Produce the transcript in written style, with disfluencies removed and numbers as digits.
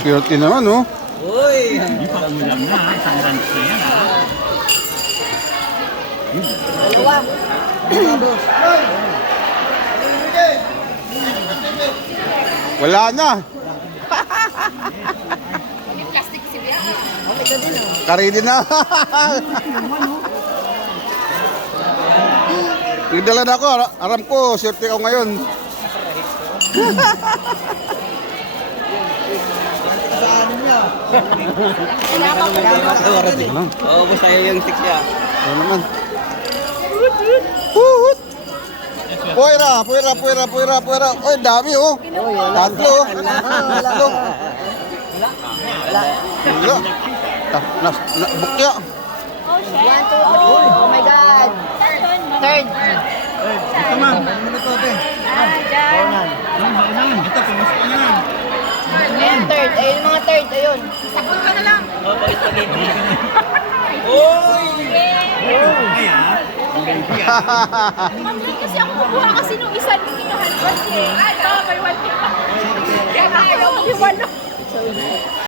Swerte naman, oh. Uy! Hindi pa ulam na, isang lunch na yan, ha? Dalawa. Boss. Wala na. Plastic sila. Okay ka din ah. Kari din na. Nagdala na ako. Aram ko, swerte ako ngayon. Sa ano niya? Ano? Ubus tayo yung 6 niya. Ano naman? Huhut! Puwera, puwera, puwera, puwera, puwera. Oy, dami, oh. Tatlo. Tatlo. Wala. Wala. Bukya. Oh, shit. 1, 2, 3. Oh my God. Third. Ito, ma'am. Ah, dyan. Unan. Ito, pumasok ka na lang. Ayan, third. Ayun yung mga third. Ayun. Sakot ka na lang. Ay, ha? Ang galing yan. Mamay kasi ako kukuha kasi nung isa nung kinuhan. 1K. Ah, ito, may 1K pa. Kaya ayaw ko yung 1.